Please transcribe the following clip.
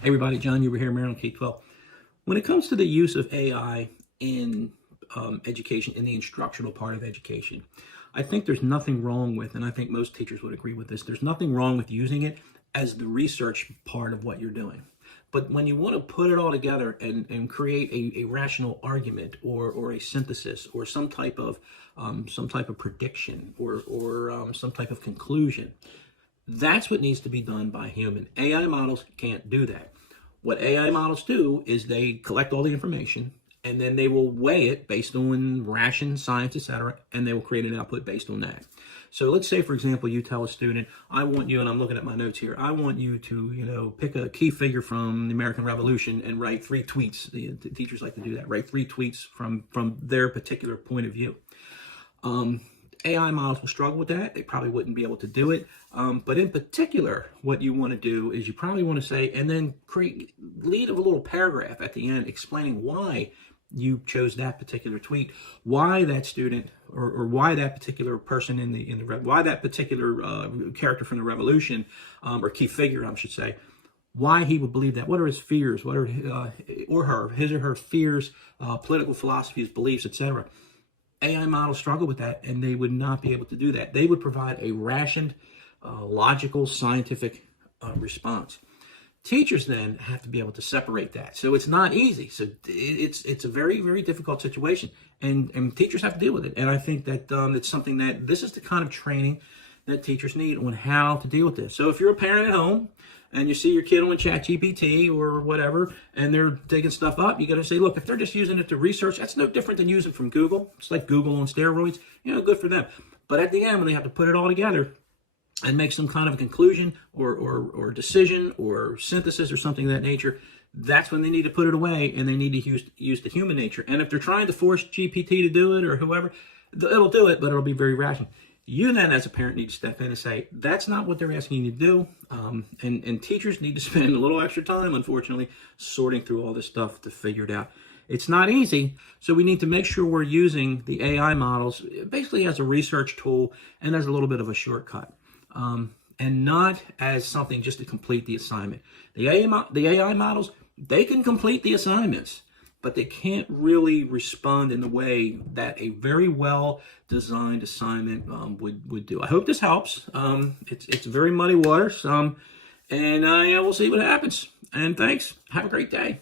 Hey everybody, John Huber here, Maryland K-12. When it comes to the use of AI in education, in the instructional part of education, I think there's nothing wrong with, and I think most teachers would agree with this, there's nothing wrong with using it as the research part of what you're doing. But when you want to put it all together and create a rational argument or a synthesis or some type of prediction or some type of conclusion, that's what needs to be done by human. AI models can't do that. What AI models do is they collect all the information and then they will weigh it based on ration, science, etc., and they will create an output based on that. So let's say, for example, you tell a student, I want you, and I'm looking at my notes here, I want you to, pick a key figure from the American Revolution and write 3 tweets. The teachers like to do that, write 3 tweets from their particular point of view. AI models will struggle with that. They probably wouldn't be able to do it. But in particular, what you want to do is you probably want to say, and then lead a little paragraph at the end explaining why you chose that particular tweet, why that student or why that particular person why that particular character from the revolution, or key figure, I should say, why he would believe that. What are his fears? What are his or her fears, political philosophies, beliefs, etc. AI models struggle with that, and they would not be able to do that. They would provide a rationed, logical, scientific response. Teachers then have to be able to separate that. So it's not easy. So it's a very, very difficult situation, and teachers have to deal with it. And I think that it's something that this is the kind of training that teachers need on how to deal with this. So if you're a parent at home and you see your kid on ChatGPT or whatever, and they're taking stuff up, you got to say, look, if they're just using it to research, that's no different than using it from Google. It's like Google on steroids. Good for them. But at the end, when they have to put it all together and make some kind of a conclusion or decision or synthesis or something of that nature, that's when they need to put it away, and they need to use the human nature. And if they're trying to force GPT to do it or whoever, it'll do it, but it'll be very rational. You then, as a parent, need to step in and say, that's not what they're asking you to do. And teachers need to spend a little extra time, unfortunately, sorting through all this stuff to figure it out. It's not easy, so we need to make sure we're using the AI models basically as a research tool and as a little bit of a shortcut, and not as something just to complete the assignment. The AI models, they can complete the assignments, but they can't really respond in the way that a very well-designed assignment would do. I hope this helps. It's very muddy waters, and we'll see what happens. And thanks. Have a great day.